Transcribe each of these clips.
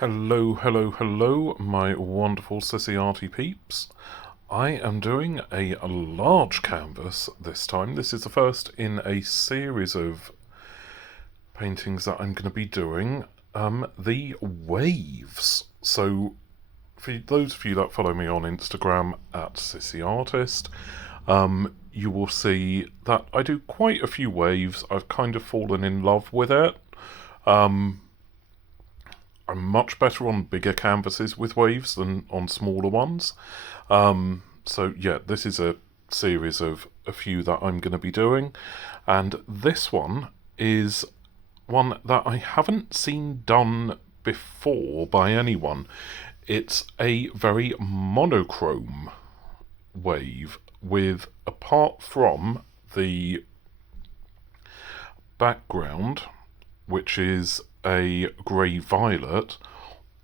Hello, hello, hello, my wonderful sissy arty peeps. I am doing a large canvas this time. This is the first in a series of paintings that I'm going to be doing, the waves. So, for those of you that follow me on Instagram at sissyartist, you will see that I do quite a few waves. I've kind of fallen in love with it. I'm much better on bigger canvases with waves than on smaller ones. So yeah, this is a series of a few that I'm going to be doing, and this one is one that I haven't seen done before by anyone. It's a very monochrome wave with, apart from the background, which is a grey-violet,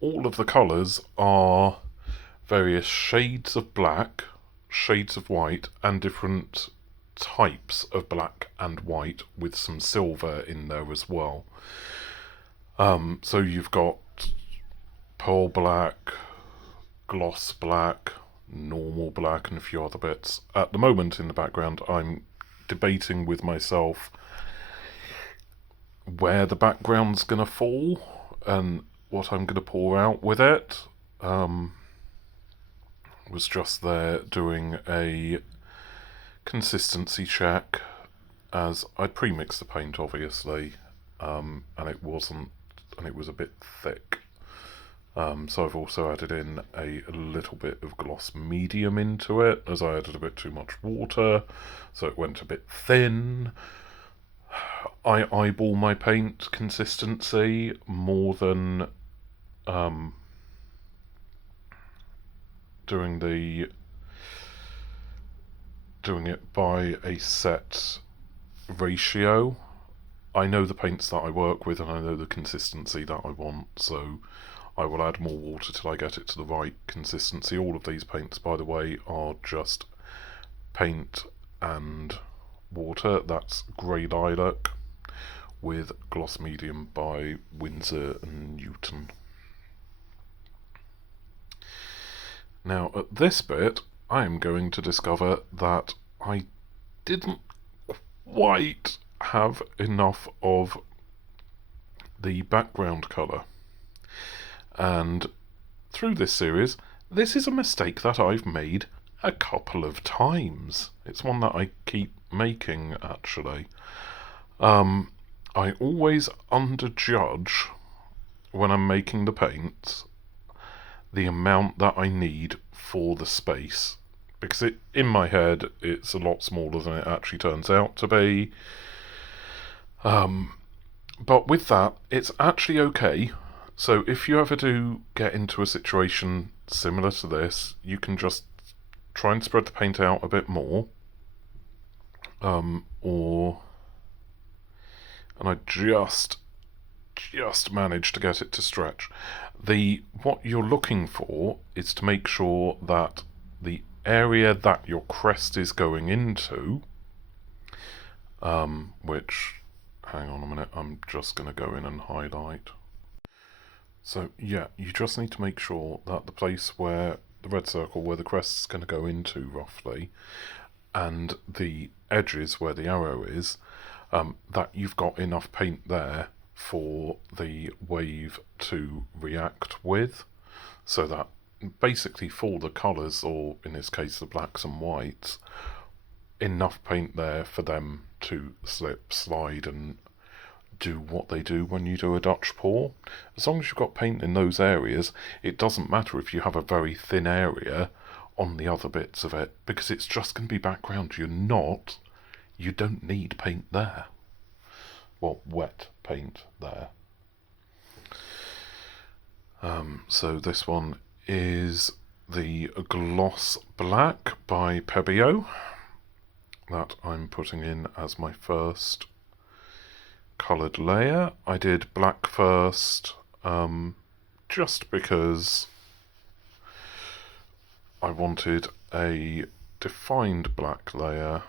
all of the colours are various shades of black, shades of white, and different types of black and white with some silver in there as well. So you've got pearl black, gloss black, normal black, and a few other bits. At the moment in the background, I'm debating with myself where the background's going to fall and what I'm going to pour out with it. Was just there doing a consistency check, as I pre-mixed the paint obviously, and it wasn't, and it was a bit thick. So I've also added in a little bit of gloss medium into it, as I added a bit too much water, so it went a bit thin. I eyeball my paint consistency more than doing it by a set ratio. I know the paints that I work with and I know the consistency that I want, so I will add more water till I get it to the right consistency. All of these paints, by the way, are just paint and water. That's Grey Lilac with Gloss Medium by Winsor and Newton. Now, at this bit, I am going to discover that I didn't quite have enough of the background colour. And through this series, this is a mistake that I've made a couple of times. It's one that I keep making, actually. I always underjudge, when I'm making the paints, the amount that I need for the space, because in my head it's a lot smaller than it actually turns out to be. But with that, it's actually okay. So if you ever do get into a situation similar to this, you can just try and spread the paint out a bit more, and I just managed to get it to stretch. What you're looking for is to make sure that the area that your crest is going into, which, hang on a minute, I'm just going to go in and highlight. So yeah, you just need to make sure that the place where the red circle, where the crest is going to go into roughly, and the edges where the arrow is, that you've got enough paint there for the wave to react with, so that basically for the colours, or in this case the blacks and whites, enough paint there for them to slip, slide and do what they do when you do a Dutch pour. As long as you've got paint in those areas, it doesn't matter if you have a very thin area on the other bits of it, because it's just going to be background. You don't need paint there. Well, wet paint there. So this one is the Gloss Black by Pebeo that I'm putting in as my first coloured layer. I did black first, just because I wanted a defined black layer.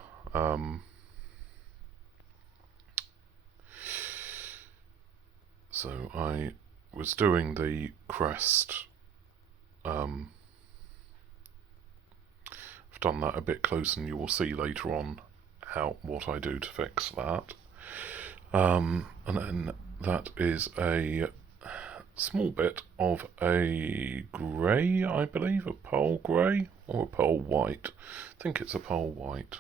So I was doing the crest. I've done that a bit closer, and you will see later on what I do to fix that. And then that is a small bit of a grey, I believe, a pearl grey or a pearl white. I think it's a pearl white.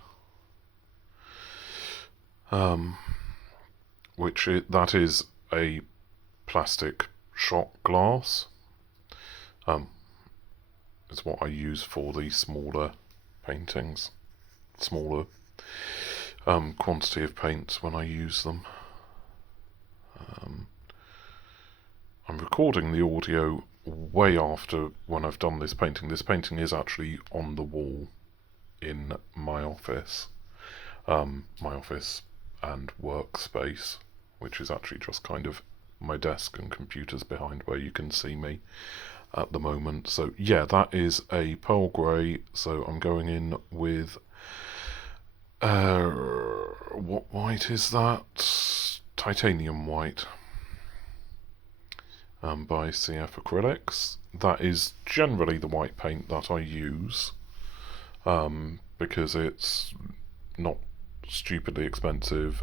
That is a plastic shot glass. It's what I use for the smaller paintings, smaller quantity of paints when I use them. I'm recording the audio way after when I've done this painting. This painting is actually on the wall in my office and workspace, which is actually just kind of my desk and computers behind where you can see me at the moment. So yeah, that is a pearl grey, so I'm going in with what white is that? Titanium white. By CF Acrylics. That is generally the white paint that I use, because it's not stupidly expensive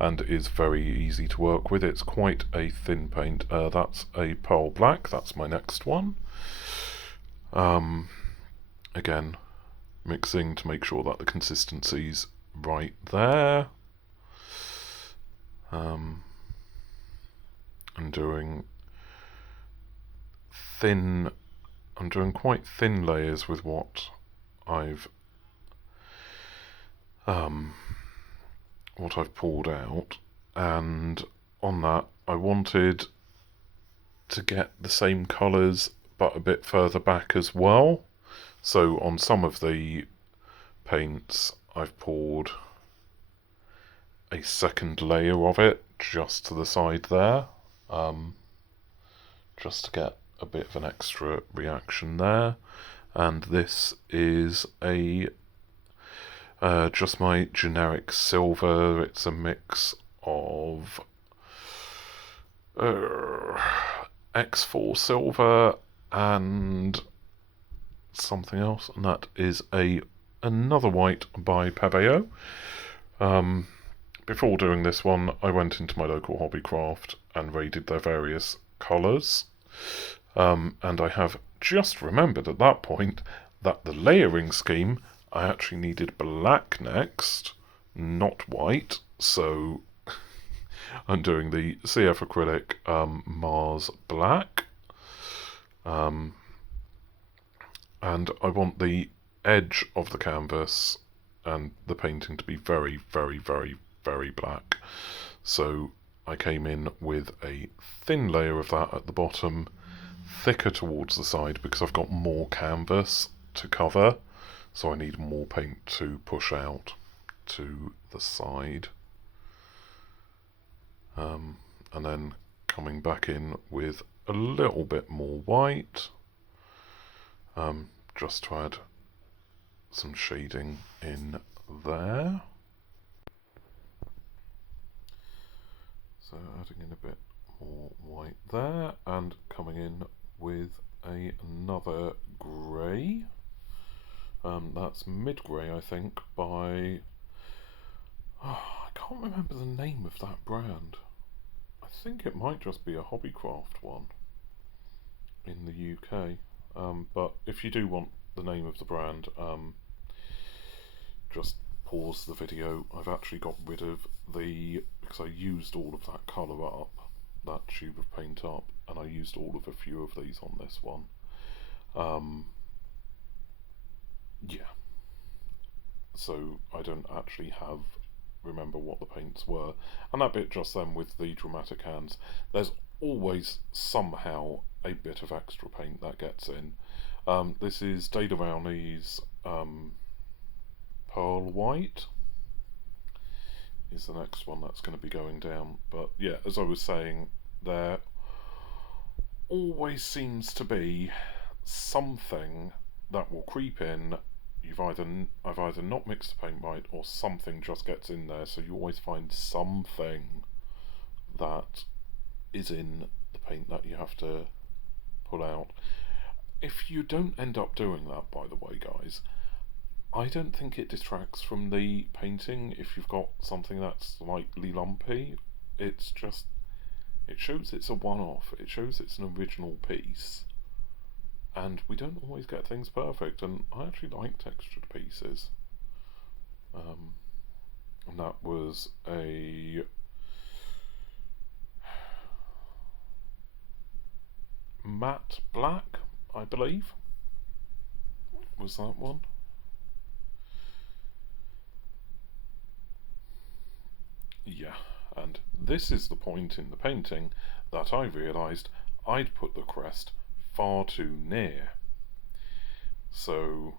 and is very easy to work with. It's quite a thin paint. That's a pearl black, that's my next one. Again, mixing to make sure that the consistency's right there. I'm doing quite thin layers with what I've poured out, and on that I wanted to get the same colours but a bit further back as well. So on some of the paints I've poured a second layer of it just to the side there, just to get a bit of an extra reaction there. And this is just my generic silver. It's a mix of X4 silver and something else, and that is another white by Pebeo. Before doing this one, I went into my local Hobbycraft and raided their various colours, and I have just remembered at that point that the layering scheme, I actually needed black next, not white, so I'm doing the CF Acrylic Mars Black, and I want the edge of the canvas and the painting to be very, very, very, very black. So I came in with a thin layer of that at the bottom, thicker towards the side because I've got more canvas to cover, so I need more paint to push out to the side. And then coming back in with a little bit more white, just to add some shading in there. So adding in a bit more white there, and coming in with another grey. That's mid-grey, I think, by... I can't remember the name of that brand. I think it might just be a Hobbycraft one in the UK. But if you do want the name of the brand, just pause the video. I've actually got rid of because I used all of that colour up, that tube of paint up, and I used all of a few of these on this one. Yeah. So I don't actually remember what the paints were. And that bit just then with the dramatic hands, there's always somehow a bit of extra paint that gets in. This is Rowney's Pearl White is the next one that's going to be going down. But yeah, as I was saying, there always seems to be something that will creep in. I've either not mixed the paint right, or something just gets in there, so you always find something that is in the paint that you have to pull out. If you don't end up doing that, by the way, guys, I don't think it detracts from the painting if you've got something that's slightly lumpy. It's just, it shows it's a one-off, it shows it's an original piece, and we don't always get things perfect, and I actually like textured pieces. And that was a matte black, I believe, was that one. Yeah, and this is the point in the painting that I realised I'd put the crest far too near. So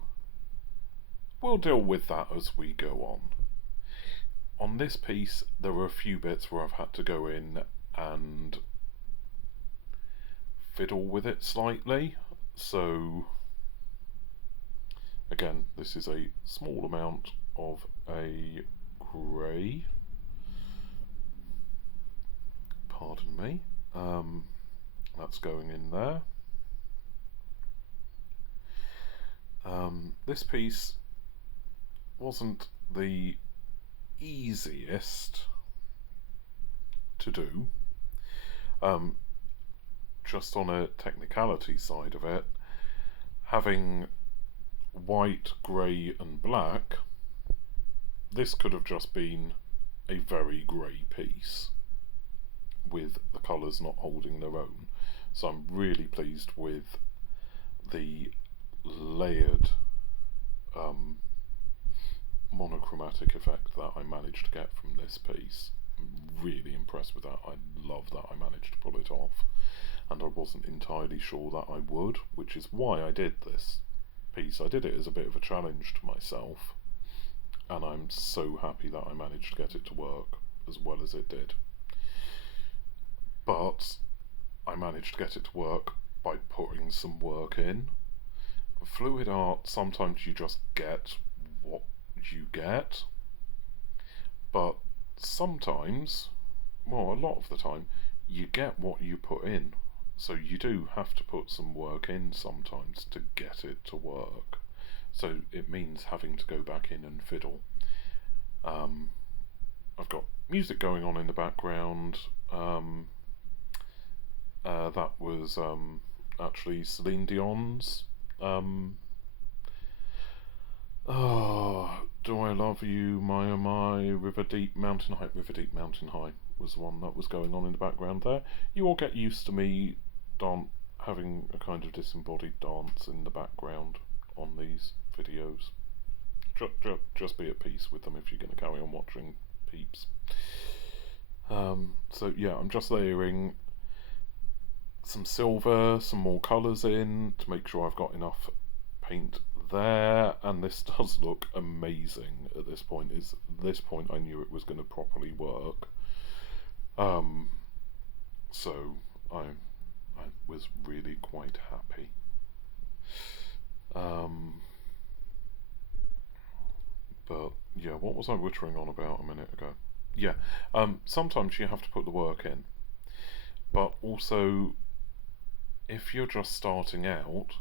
we'll deal with that as we go on. On this piece, there were a few bits where I've had to go in and fiddle with it slightly. So again, this is a small amount of a grey. Pardon me. That's going in there. This piece wasn't the easiest to do. Just on a technicality side of it, having white, grey and black, this could have just been a very grey piece with the colours not holding their own. So I'm really pleased with the layered monochromatic effect that I managed to get from this piece. I'm really impressed with that. I love that I managed to pull it off, and I wasn't entirely sure that I would, which is why I did this piece. I did it as a bit of a challenge to myself, and I'm so happy that I managed to get it to work as well as it did. But I managed to get it to work by putting some work in. Fluid art, sometimes you just get what you get, but sometimes, well, a lot of the time, you get what you put in. So you do have to put some work in sometimes to get it to work. So it means having to go back in and fiddle. I've got music going on in the background. That was actually Celine Dion's Oh, Do I Love You, My Oh My, River Deep, Mountain High. River Deep, Mountain High was the one that was going on in the background there. You all get used to me having a kind of disembodied dance in the background on these videos. Just be at peace with them if you're going to carry on watching, peeps. So yeah, I'm just layering some silver, some more colours in to make sure I've got enough paint there, and this does look amazing at this point. This point I knew it was going to properly work. So I was really quite happy. But yeah, what was I wittering on about a minute ago? Yeah, sometimes you have to put the work in, but also if you're just starting out,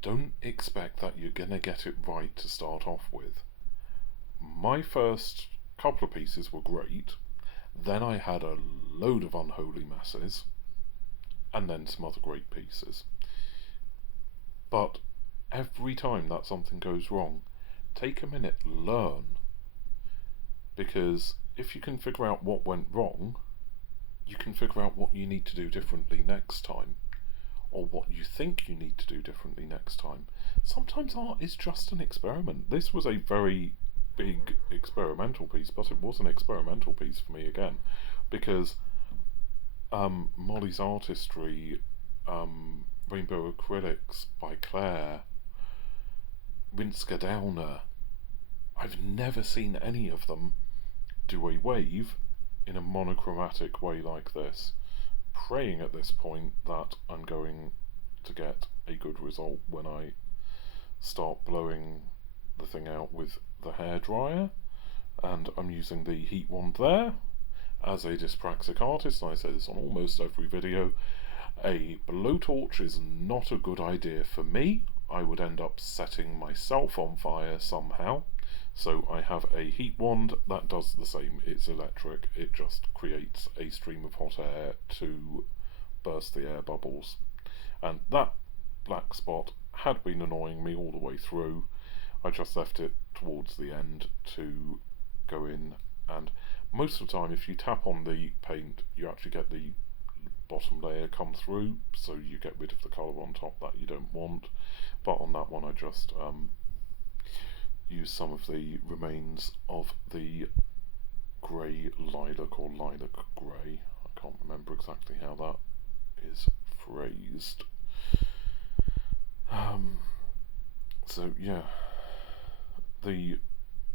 don't expect that you're gonna get it right to start off with. My first couple of pieces were great, then I had a load of unholy messes, and then some other great pieces. But every time that something goes wrong, take a minute, learn. Because if you can figure out what went wrong, you can figure out what you need to do differently next time, or what you think you need to do differently next time. Sometimes art is just an experiment. This was a very big experimental piece, but it was an experimental piece for me again, because Molly's Artistry, Rainbow Acrylics by Claire, Rinska Downer, I've never seen any of them do a wave in a monochromatic way like this. Praying at this point that I'm going to get a good result when I start blowing the thing out with the hairdryer, and I'm using the heat wand there, as a dyspraxic artist, and I say this on almost every video, a blowtorch is not a good idea for me. I would end up setting myself on fire somehow. So I have a heat wand that does the same. It's electric. It just creates a stream of hot air to burst the air bubbles. And that black spot had been annoying me all the way through. I just left it towards the end to go in, and most of the time if you tap on the paint you actually get the bottom layer come through, so you get rid of the colour on top that you don't want. But on that one I just use some of the remains of the grey lilac or lilac grey. I can't remember exactly how that is phrased. So yeah, the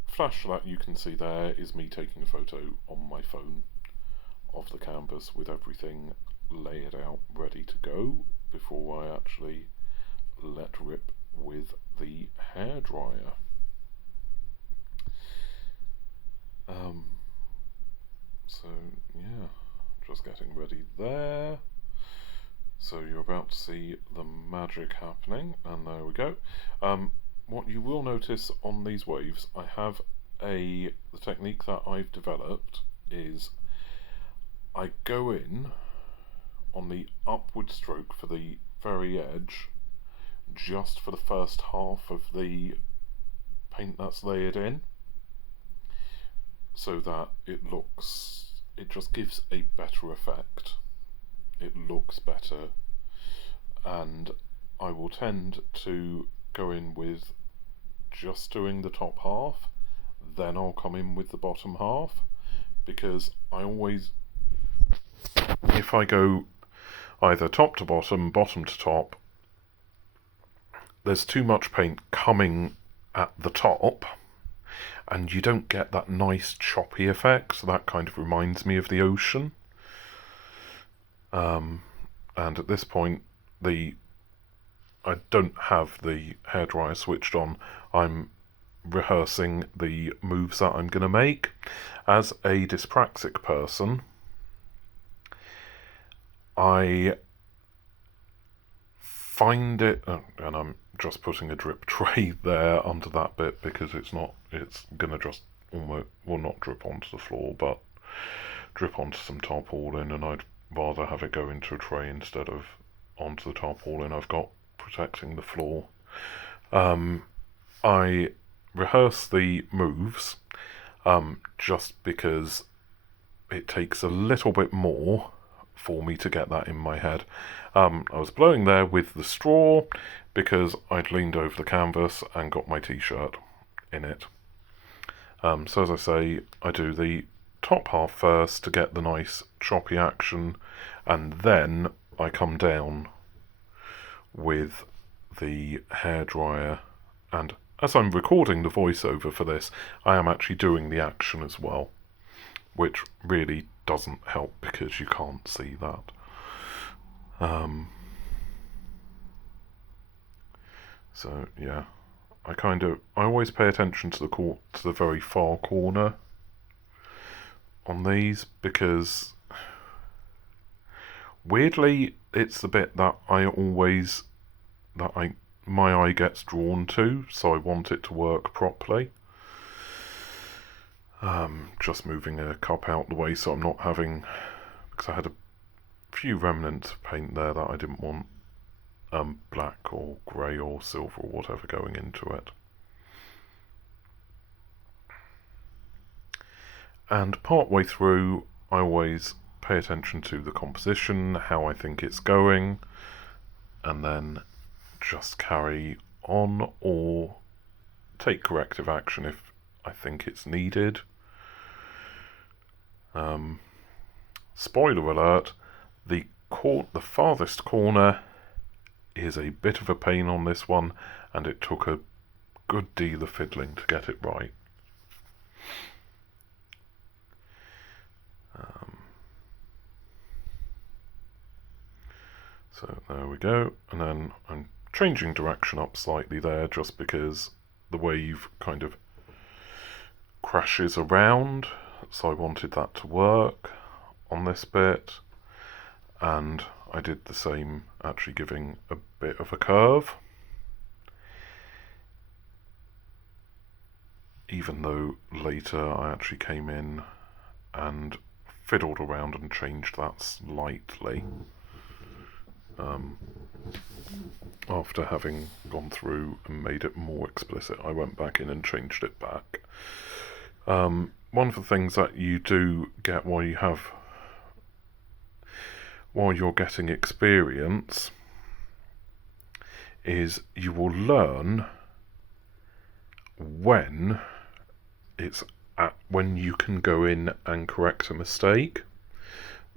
flash that you can see there is me taking a photo on my phone of the canvas with everything laid out ready to go before I actually let rip with the hairdryer. So yeah, just getting ready there. So you're about to see the magic happening, and there we go. What you will notice on these waves, I have the technique that I've developed is I go in on the upward stroke for the very edge, just for the first half of the paint that's layered in, so that it just gives a better effect. It looks better, and I will tend to go in with just doing the top half, then I'll come in with the bottom half, because I always, if I go either top to bottom, bottom to top, there's too much paint coming at the top and you don't get that nice choppy effect. So that kind of reminds me of the ocean. And at this point I don't have the hairdryer switched on. I'm rehearsing the moves that I'm going to make. As a dyspraxic person, I find it, and I'm just putting a drip tray there under that bit because it's going to just almost, well, not drip onto the floor, but drip onto some tarpaulin, and I'd rather have it go into a tray instead of onto the tarpaulin I've got protecting the floor. I rehearse the moves just because it takes a little bit more for me to get that in my head. I was blowing there with the straw because I'd leaned over the canvas and got my t-shirt in it. So as I say, I do the top half first to get the nice choppy action, and then I come down with the hairdryer, and as I'm recording the voiceover for this, I am actually doing the action as well, which really doesn't help because you can't see that. So yeah, I always pay attention to the very far corner on these, because weirdly it's the bit that my eye gets drawn to, so I want it to work properly. Just moving a cup out the way so I'm not having, because I had a few remnants of paint there that I didn't want black or grey or silver or whatever going into it. And part way through I always pay attention to the composition, how I think it's going, and then just carry on or take corrective action if I think it's needed. Spoiler alert, the farthest corner is a bit of a pain on this one, and it took a good deal of fiddling to get it right. So there we go, and then I'm changing direction up slightly there just because the wave kind of crashes around, so I wanted that to work. on this bit, and I did the same, actually giving a bit of a curve, even though later I actually came in and fiddled around and changed that slightly. After having gone through and made it more explicit, I went back in and changed it back. One of the things that you do get while you're getting experience is you will learn when you can go in and correct a mistake.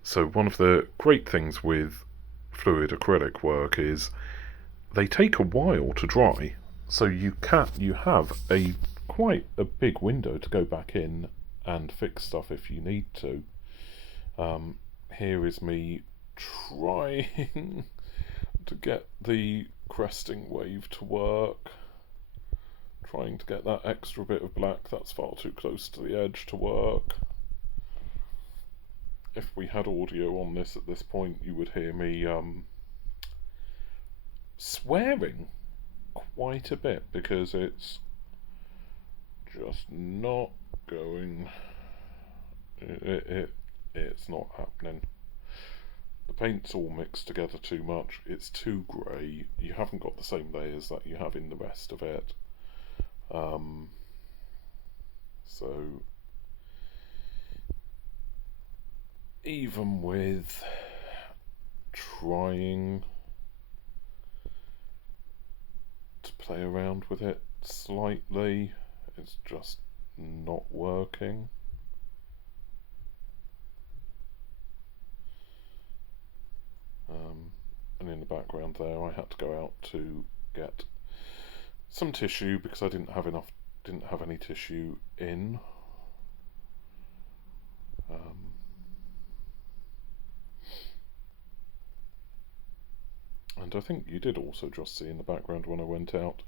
So one of the great things with fluid acrylic work is they take a while to dry, so you have quite a big window to go back in and fix stuff if you need to. Here is me trying to get the cresting wave to work, trying to get that extra bit of black that's far too close to the edge to work. If we had audio on this at this point, you would hear me swearing quite a bit, because it's just not going. It's not happening. The paint's all mixed together too much. It's too grey. You haven't got the same layers that you have in the rest of it. So even with trying to play around with it slightly, it's just not working. And in the background there, I had to go out to get some tissue because I didn't have any tissue in. And I think you did also just see in the background when I went out,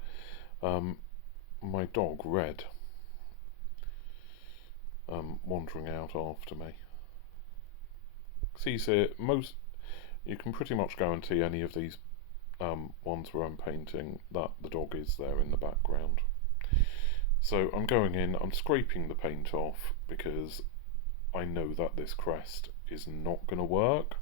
my dog Red wandering out after me. He's here you can pretty much guarantee any of these ones where I'm painting that the dog is there in the background. So I'm going in, I'm scraping the paint off because I know that this crest is not going to work.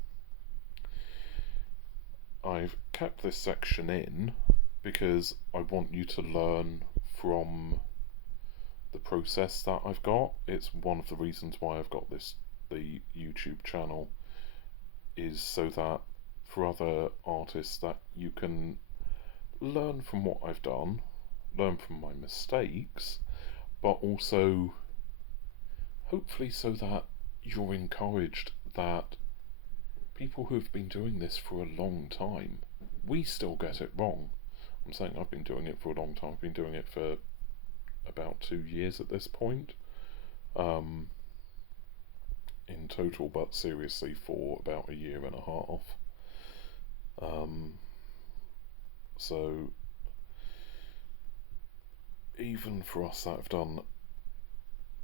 I've kept this section in because I want you to learn from the process that I've got. It's one of the reasons why I've got the YouTube channel, is so that for other artists that you can learn from what I've done, learn from my mistakes, but also hopefully so that you're encouraged that people who've been doing this for a long time, we still get it wrong. I'm saying I've been doing it for a long time. I've been doing it for about 2 years at this point. In total, but seriously for about 1.5 years. So even for us that have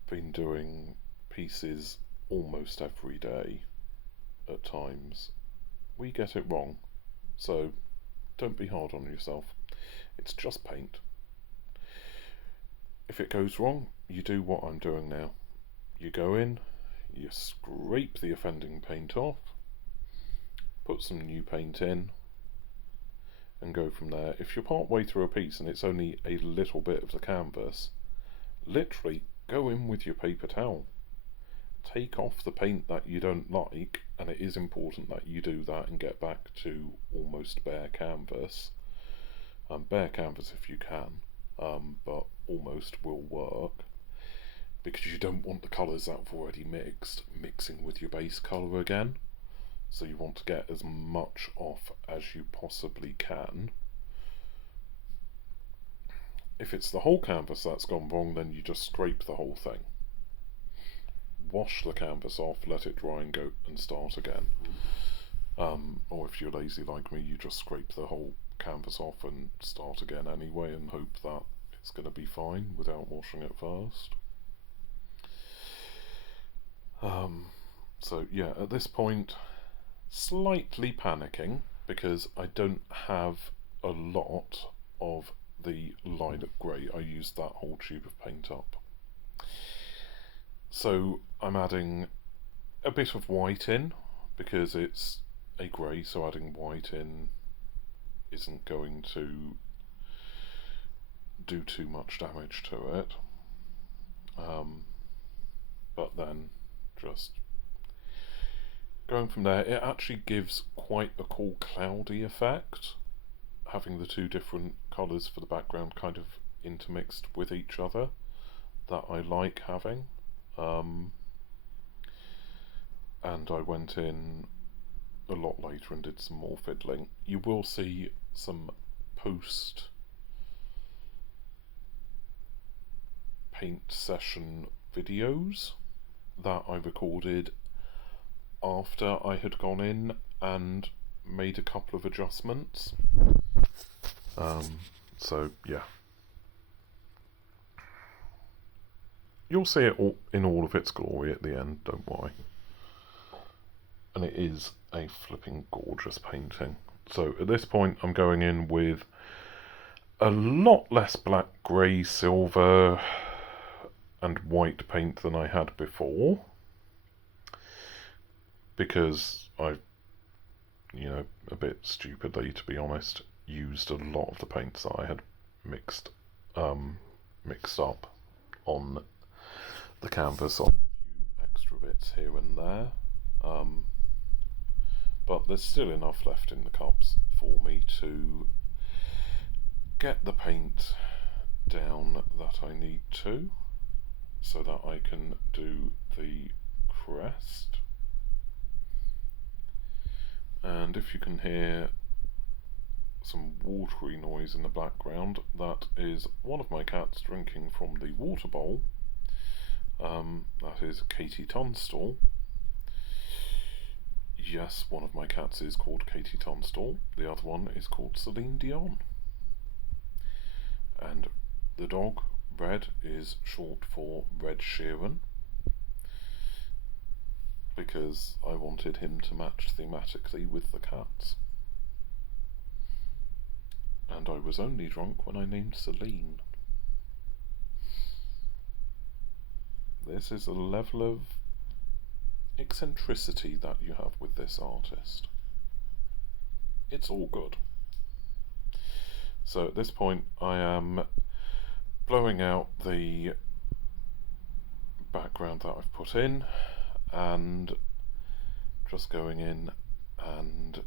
been doing pieces almost every day at times, we get it wrong. So don't be hard on yourself. It's just paint. If it goes wrong, you do what I'm doing now. You go in, you scrape the offending paint off, put some new paint in, and go from there. If you're part way through a piece and it's only a little bit of the canvas, literally go in with your paper towel. Take off the paint that you don't like, and it is important that you do that and get back to almost bare canvas. Bare canvas if you can, but almost will work, because you don't want the colours that have already mixing with your base colour again. So you want to get as much off as you possibly can. If it's the whole canvas that's gone wrong, then you just scrape the whole thing. Wash the canvas off, let it dry and go and start again. Or if you're lazy like me, you just scrape the whole canvas off and start again anyway and hope that it's going to be fine without washing it first. So yeah, at this point, slightly panicking because I don't have a lot of the lilac grey. I used that whole tube of paint up. So I'm adding a bit of white in because it's a grey, so adding white in isn't going to do too much damage to it. But then just going from there, it actually gives quite a cool cloudy effect, having the two different colours for the background kind of intermixed with each other, that I like having. And I went in a lot later and did some more fiddling. You will see some post paint session videos that I recorded after I had gone in and made a couple of adjustments. So yeah, you'll see it all in all of its glory at the end, don't worry. And it is a flipping gorgeous painting. So at this point I'm going in with a lot less black, grey, silver and white paint than I had before, because I, a bit stupidly, to be honest, used a lot of the paints that I had mixed up on the canvas on a few extra bits here and there. But there's still enough left in the cups for me to get the paint down that I need to, so that I can do the crest. And if you can hear some watery noise in the background, that is one of my cats drinking from the water bowl. That is Katie Tunstall. Yes, one of my cats is called Katie Tunstall, the other one is called Celine Dion. And the dog, Red, is short for Red Sheeran, because I wanted him to match thematically with the cats. And I was only drunk when I named Celine. This is a level of eccentricity that you have with this artist. It's all good. So at this point I am blowing out the background that I've put in and just going in and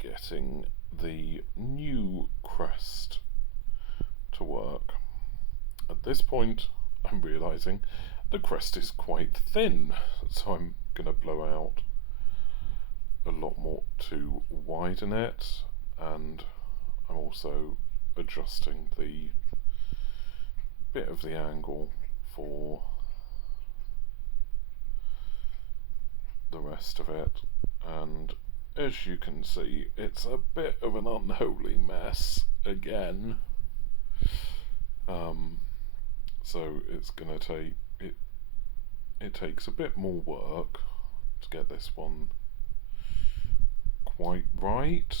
getting the new crest to work. At this point I'm realising the crest is quite thin, so I'm going to blow out a lot more to widen it, and I'm also adjusting the bit of the angle for the rest of it. And as you can see, it's a bit of an unholy mess again. So it's going to take it takes a bit more work to get this one quite right.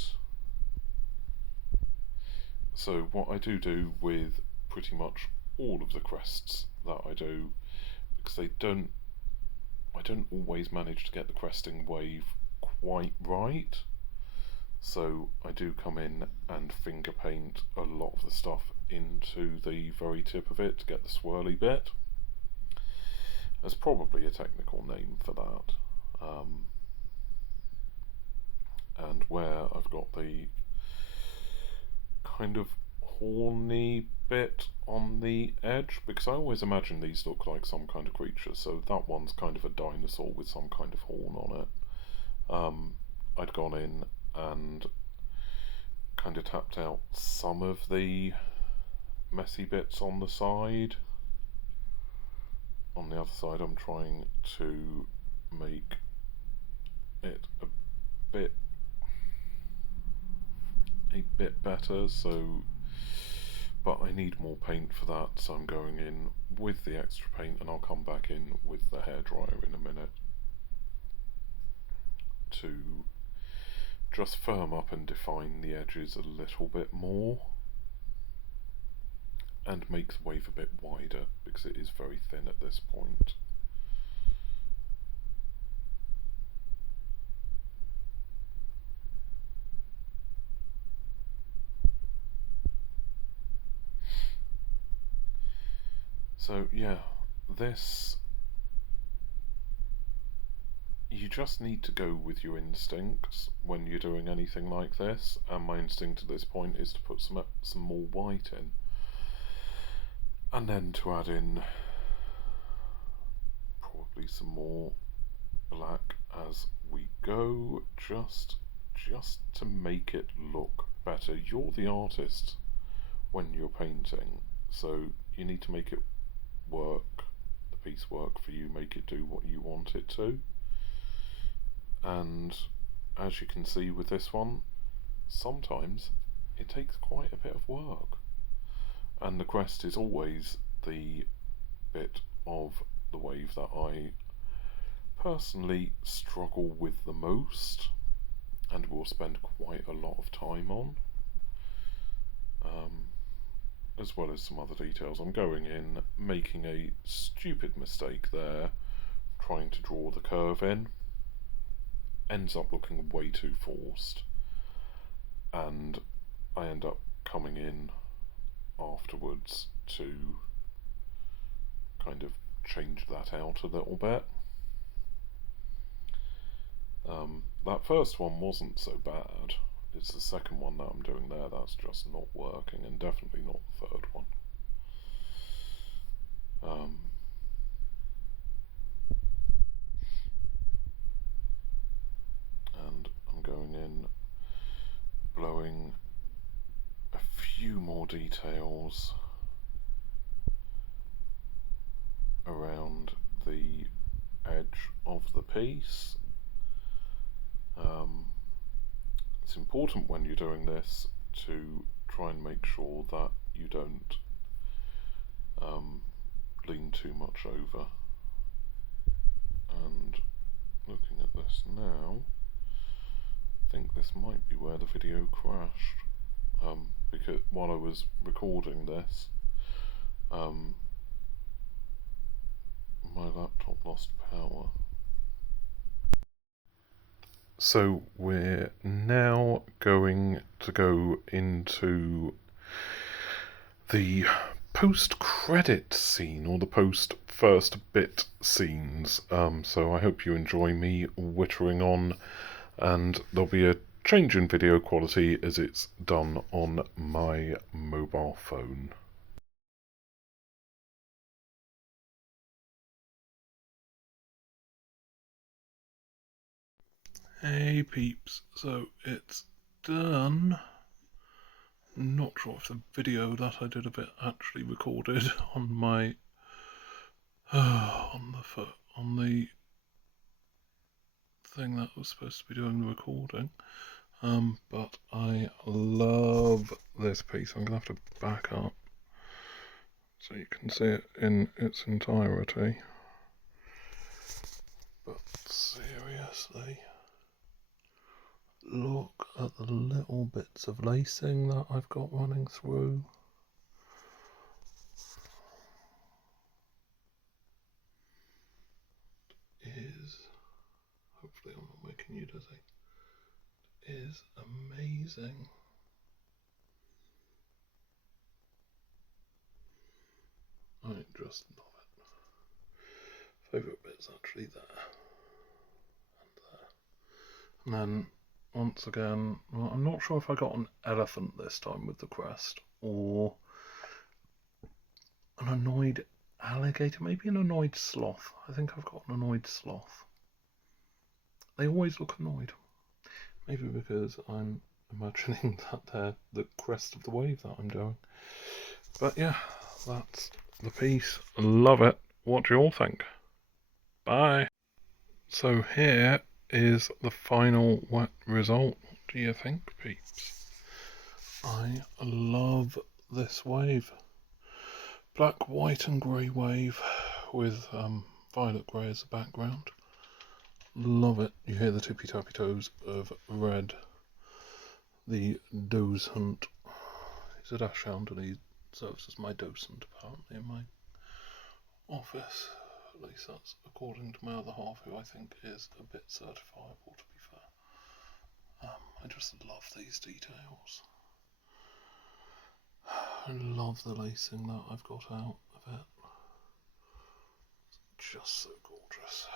So what I do with pretty much all of the crests that I do, because I don't always manage to get the cresting wave quite right, so I do come in and finger paint a lot of the stuff into the very tip of it to get the swirly bit. There's probably a technical name for that. And where I've got the kind of horny bit on the edge, because I always imagine these look like some kind of creature, so that one's kind of a dinosaur with some kind of horn on it. I'd gone in and kind of tapped out some of the messy bits on the side. On the other side I'm trying to make it a bit better, so but I need more paint for that, so I'm going in with the extra paint, and I'll come back in with the hairdryer in a minute to just firm up and define the edges a little bit more and make the wave a bit wider, because it is very thin at this point. So yeah, this, you just need to go with your instincts when you're doing anything like this, and my instinct at this point is to put some more white in, and then to add in probably some more black as we go, just to make it look better. You're the artist when you're painting, so you need to make it work, the piece work for you, make it do what you want it to. And as you can see with this one, sometimes it takes quite a bit of work, and the crest is always the bit of the wave that I personally struggle with the most and will spend quite a lot of time on, as well as some other details. I'm going in, making a stupid mistake there, trying to draw the curve in, ends up looking way too forced, and I end up coming in afterwards to kind of change that out a little bit. That first one wasn't so bad. It's the second one that I'm doing there that's just not working, and definitely not the third one. And I'm going in, blowing a few more details around the edge of the piece. It's important when you're doing this to try and make sure that you don't lean too much over. And looking at this now, I think this might be where the video crashed, because while I was recording this, my laptop lost power. So we're now going to go into the post-credit scene, or the post-first bit scenes. So I hope you enjoy me whittering on, and there'll be a change in video quality as it's done on my mobile phone. Hey peeps, so it's done. Not sure if the video that I did of it actually recorded on my on the thing that was supposed to be doing the recording. But I love this piece. I'm gonna have to back up so you can see it in its entirety. But seriously, look at the little bits of lacing that I've got running through. Hopefully I'm not making you dizzy. It is amazing. I just love it. Favourite bit's actually there and there. And then once again, well, I'm not sure if I got an elephant this time with the crest, or an annoyed alligator, maybe an annoyed sloth. I think I've got an annoyed sloth. They always look annoyed. Maybe because I'm imagining that they're the crest of the wave that I'm doing. But yeah, that's the piece. Love it. What do you all think? Bye. So here is the final wet result. What do you think, peeps? I love this wave. Black, white and grey wave with violet grey as the background. Love it. You hear the tippy tappy toes of red. The docent. He's a dash hound and he serves as my docent apparently in my office. At least that's according to my other half, who I think is a bit certifiable, to be fair. I just love these details. I love the lacing that I've got out of it. It's just so gorgeous.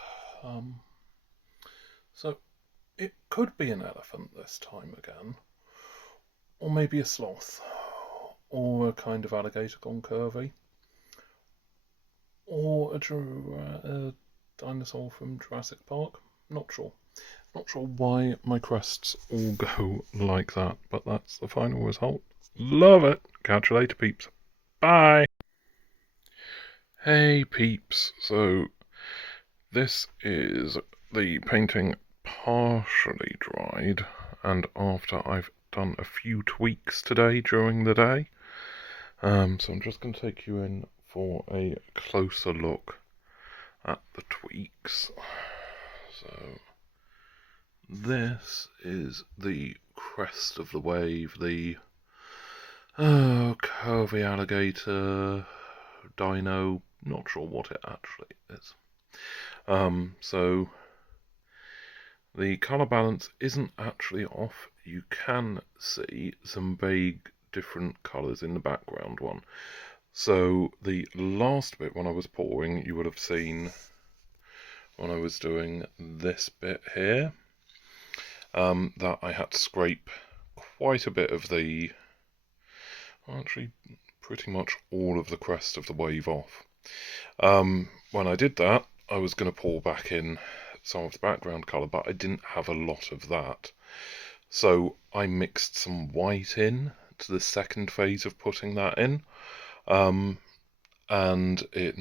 So it could be an elephant this time again, or maybe a sloth, or a kind of alligator gone curvy, or a dinosaur from Jurassic Park. Not sure. Not sure why my crests all go like that, but that's the final result. Love it! Catch you later, peeps. Bye! Hey, peeps. So, this is the painting partially dried, and after I've done a few tweaks today during the day. So I'm just going to take you in for a closer look at the tweaks. So, this is the crest of the wave, the curvy alligator, dino, not sure what it actually is. So the colour balance isn't actually off. You can see some vague different colours in the background one. So the last bit when I was pouring, you would have seen when I was doing this bit here, that I had to scrape quite a bit of the, actually pretty much all of the crest of the wave off. When I did that, I was going to pour back in some of the background colour, but I didn't have a lot of that. So I mixed some white in to the second phase of putting that in. And it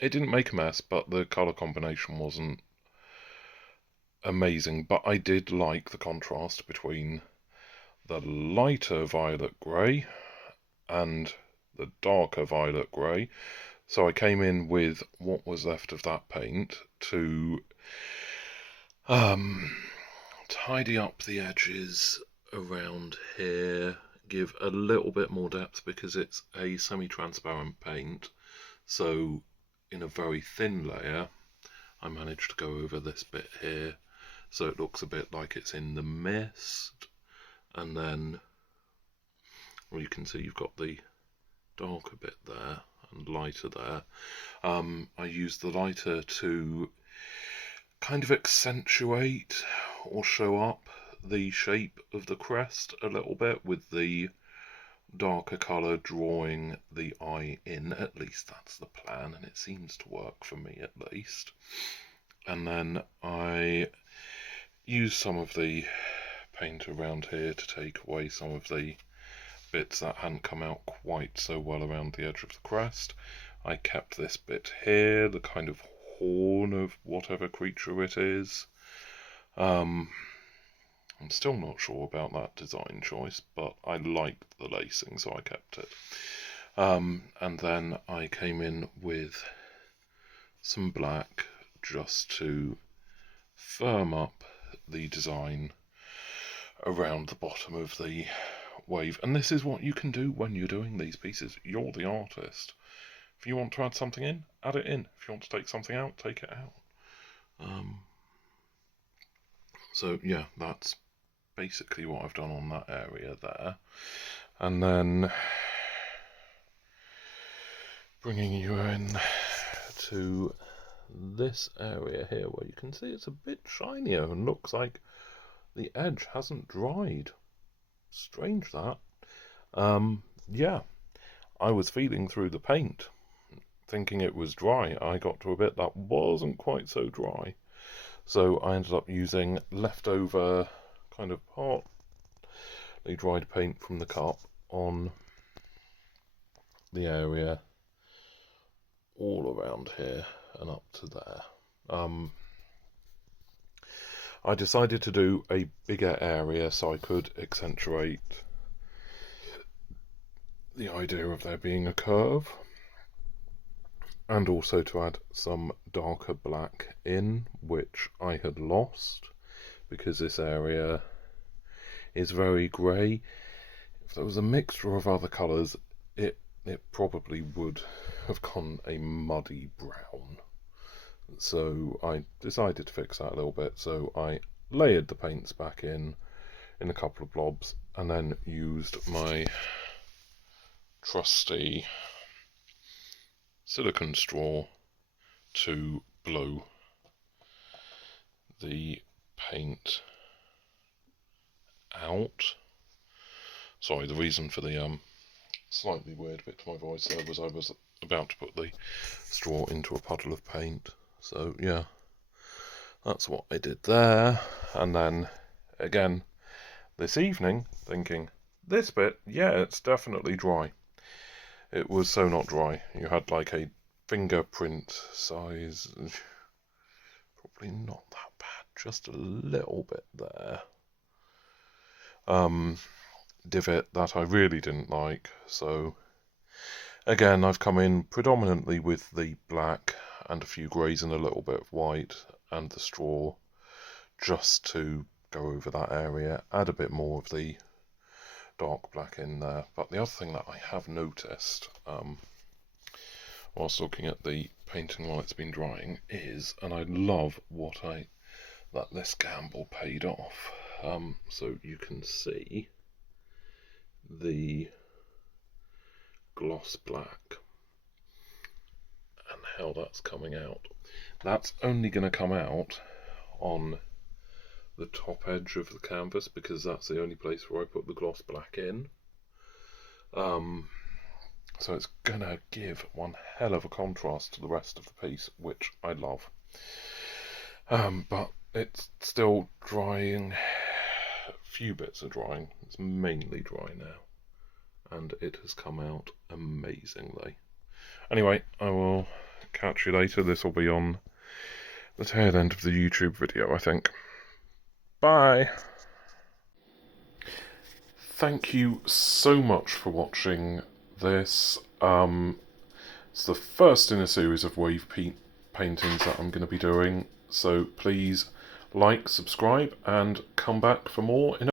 didn't make a mess, but the colour combination wasn't amazing. But I did like the contrast between the lighter violet grey and the darker violet grey. So I came in with what was left of that paint to tidy up the edges around here, give a little bit more depth because it's a semi-transparent paint. So in a very thin layer, I managed to go over this bit here, so it looks a bit like it's in the mist. And then, well, you can see you've got the darker bit there and lighter there. I used the lighter to kind of accentuate or show up the shape of the crest a little bit, with the darker colour drawing the eye in. At least that's the plan, and it seems to work for me at least. And then I used some of the paint around here to take away some of the bits that hadn't come out quite so well around the edge of the crest. I kept this bit here, the kind of horn of whatever creature it is. I'm still not sure about that design choice, but I liked the lacing, so I kept it. And then I came in with some black just to firm up the design around the bottom of the wave. And this is what you can do when you're doing these pieces. You're the artist. If you want to add something in, add it in. If you want to take something out, take it out. So yeah, that's basically what I've done on that area there. And then bringing you in to this area here, where you can see it's a bit shinier and looks like the edge hasn't dried. Strange that. Yeah, I was feeling through the paint thinking it was dry. I got to a bit that wasn't quite so dry, so I ended up using leftover kind of partly dried paint from the cup on the area all around here and up to there. I decided to do a bigger area so I could accentuate the idea of there being a curve, and also to add some darker black in, which I had lost because this area is very grey. If there was a mixture of other colours, it probably would have gone a muddy brown. So I decided to fix that a little bit. So I layered the paints back in a couple of blobs, and then used my trusty silicone straw to blow the paint out. Sorry, the reason for the slightly weird bit to my voice there was I was about to put the straw into a puddle of paint. So yeah, that's what I did there. And then again this evening, thinking, this bit, yeah, it's definitely dry. It was so not dry. You had like a fingerprint size, probably not that bad, just a little bit there. Divot that I really didn't like. So again, I've come in predominantly with the black and a few greys and a little bit of white and the straw, just to go over that area, add a bit more of the dark black in there. But the other thing that I have noticed whilst looking at the painting while it's been drying is, and I love that this gamble paid off. So you can see the gloss black and how that's coming out. That's only going to come out on the top edge of the canvas because that's the only place where I put the gloss black in. So it's going to give one hell of a contrast to the rest of the piece, which I love. But it's still drying. A few bits are drying. It's mainly dry now. And it has come out amazingly. Anyway, I will catch you later. This will be on the tail end of the YouTube video, I think. Bye! Thank you so much for watching this. It's the first in a series of wave paintings that I'm going to be doing, so please like, subscribe, and come back for more in